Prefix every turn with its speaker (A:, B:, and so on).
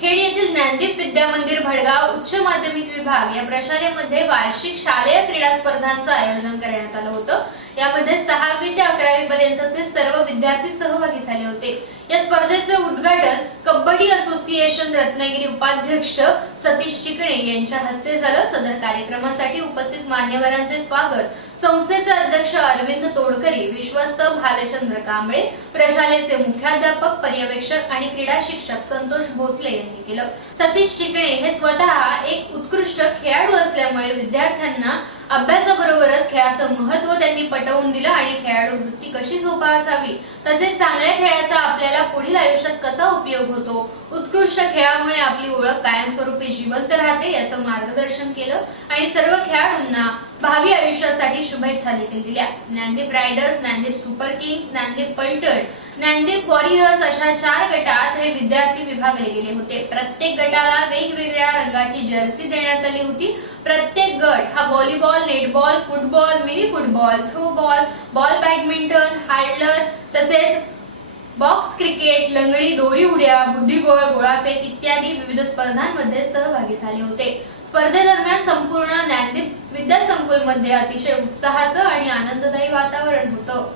A: खेड येथील ज्ञानदीप विद्या मंदिर भडगाव उच्च माध्यमिक विभाग या प्रशालेमध्ये वार्षिक शालेय क्रीडा स्पर्धांचं आयोजन करण्यात आलं होतं. यामध्ये सहावी ते अकरावी पर्यंतचे सर्व विद्यार्थी सहभागी झाले होते. या स्पर्धेचे उद्घाटन कबड्डी असोसिएशन रत्नागिरी उपाध्यक्ष सतीश चिकणे यांच्या हस्ते झालं. सदर कार्यक्रमासाठी उपस्थित मान्यवरांचे स्वागत. संस्थेचे अध्यक्ष अरविंद तोडकरी विश्वस्त भालचंद्र कांबळे प्रशालेचे मुख्याध्यापक पर्यवेक्षक आणि क्रीडा शिक्षक संतोष भोसले यांनी केलं. सतीश शिकणे हे स्वतः एक उत्कृष्ट खेळाडू असल्यामुळे विद्यार्थ्यांना अभ्यासाबरोबरच खेळाचं महत्त्व त्यांनी पटवून दिलं आणि खेळाडू वृत्ती कशी जोपासावी तसेच चांगल्या खेळाचा आपल्याला पुढील आयुष्यात कसा उपयोग होतो उत्कृष्ट खेळामुळे आपली ओळख कायमस्वरूपी जिवंत राहते याचं मार्गदर्शन केलं. आणि सर्व खेळाडूंना भावी आयुष्यासाठी शुभेच्छा देखील दिल्या. Gyandeep riders Gyandeep super kings Gyandeep पलटण ज्ञानदीप वॉरियर्स अशा चार गटात हे विद्यार्थी विभागले गेले होते. प्रत्येक गटाला वेगवेगळ्या रंगाची जर्सी देण्यात आली होती. प्रत्येक गट हा volleyball netball football mini football throw ball ball badminton hurdler तसेच बॉक्स क्रिकेट लंगडी दोरी उड्या बुद्धिबळ गोळाफेक इत्यादी विविध स्पर्धांमध्ये सहभागी झाले होते. स्पर्धेदरम्यान संपूर्ण ज्ञानदीप विद्यासंकुलमध्ये अतिशय उत्साहाचं आणि आनंददायी वातावरण होतं.